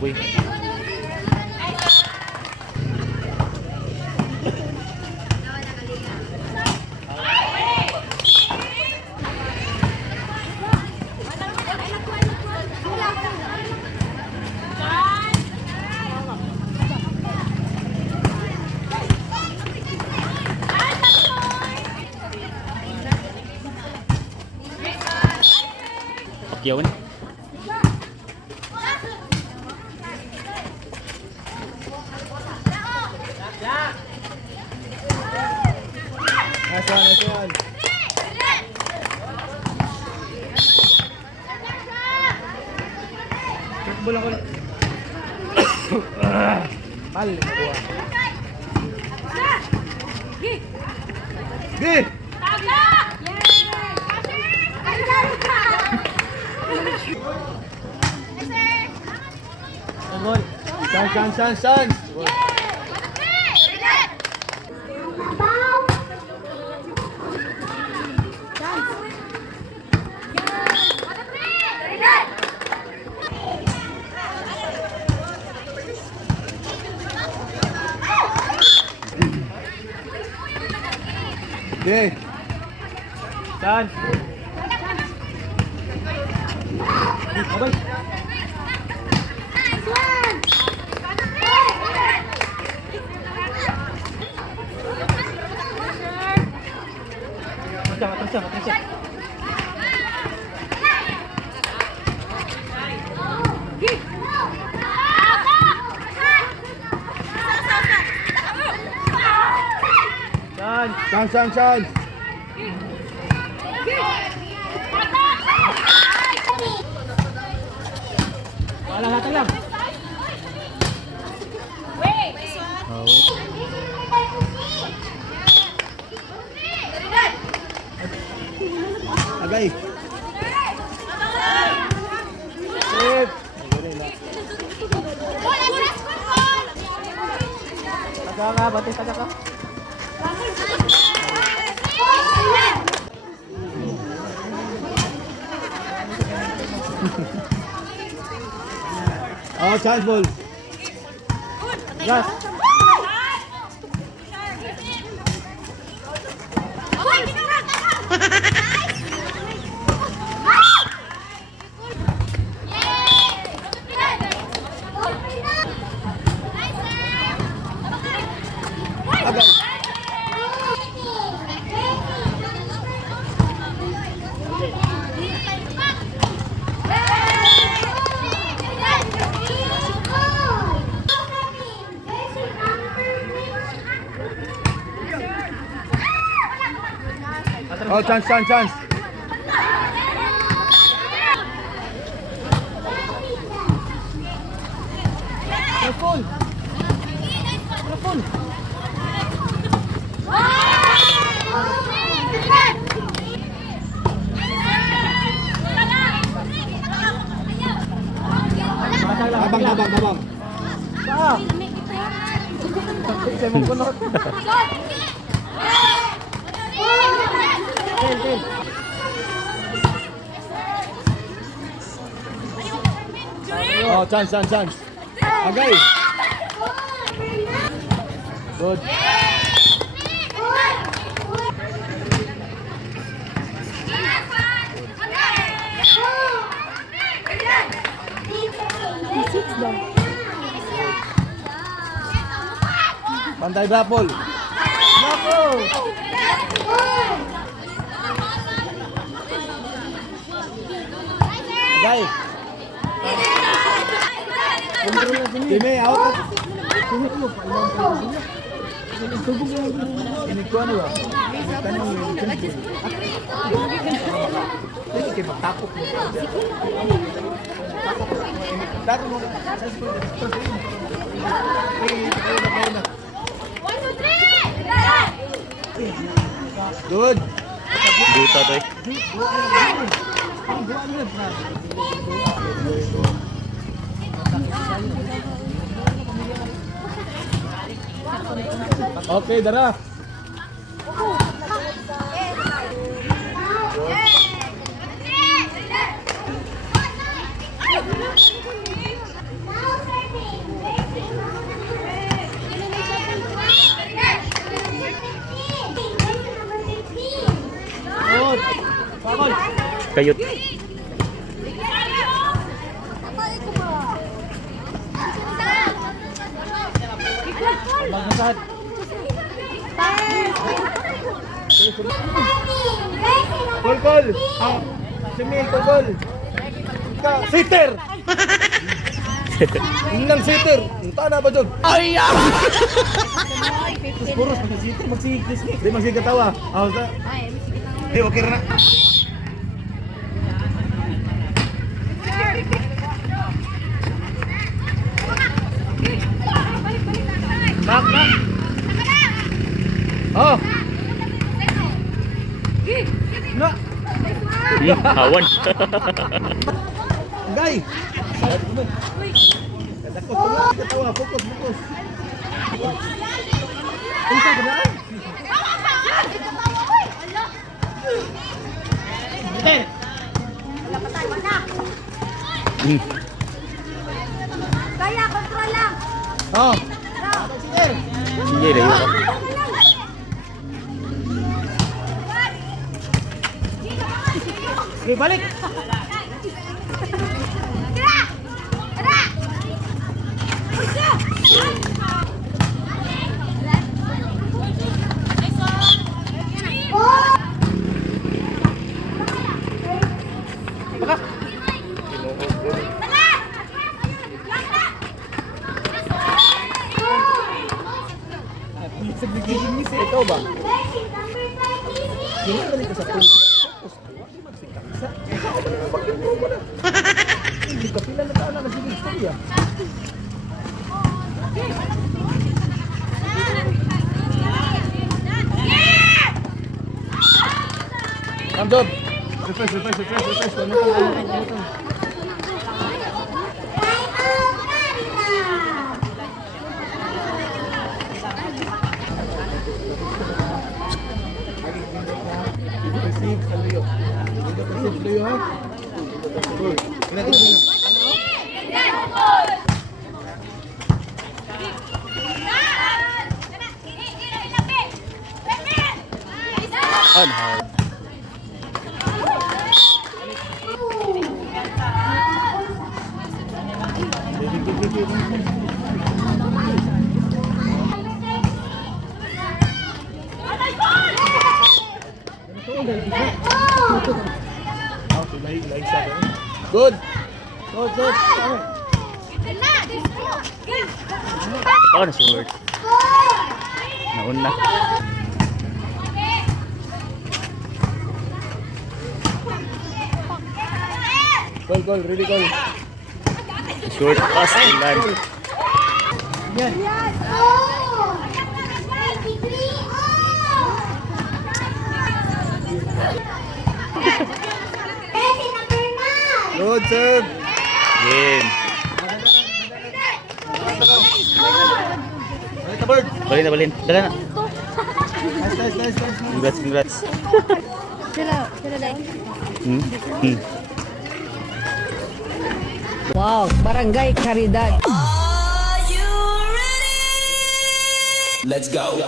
Boy. Pakyaw ni. Nasaan. Bola ko. Pal. Gi. Chance. Okay. Chance. Okay. Atras. Chance. Hatang lang. Agay. Sip. Taga ka. Oh, chance ball. Yes. Oh, chance. Full. Abang. Saan? Saya mau kunot. Oh, chance. Agay. Good. Pantay grapple. Agay. Time out. Ini ko ano ba? Tanong yung tinipid. Pwede kayo magtapok mo. Dati mo sa school. Good. Buta to eh. Okay, dara. Kayot. Magmasad. Kol. Simil, kol. Sitter! Inang sitter! Unta na ba dyan? Ay! Puros, mag-sitter, magsigis. Di magsigatawa. Ako sa... Di, okay na. Back. Oh! Na! Hawan. Gay! Katawa, fokus. Isa ka na? Kaya, kontrol lang. Oh! Sige, layo ka. Okay, balik! Tara! Tara! Ikaw ba? Ginagaling ka sa pool. Hindi ka pila na taon na sige istorya. Come Dob. Refresh. Ano to? Receive Luyo. Receive Luyo ha. On hard. Good. Oh, na si Word. Nauna. Goal, really goal. Short pass ulan. Yan. Good serve. Game. Balik na bird. Balin. Dala na. Nice. Congrats. Sila like. Wow, Barangay Caridad. Let's go.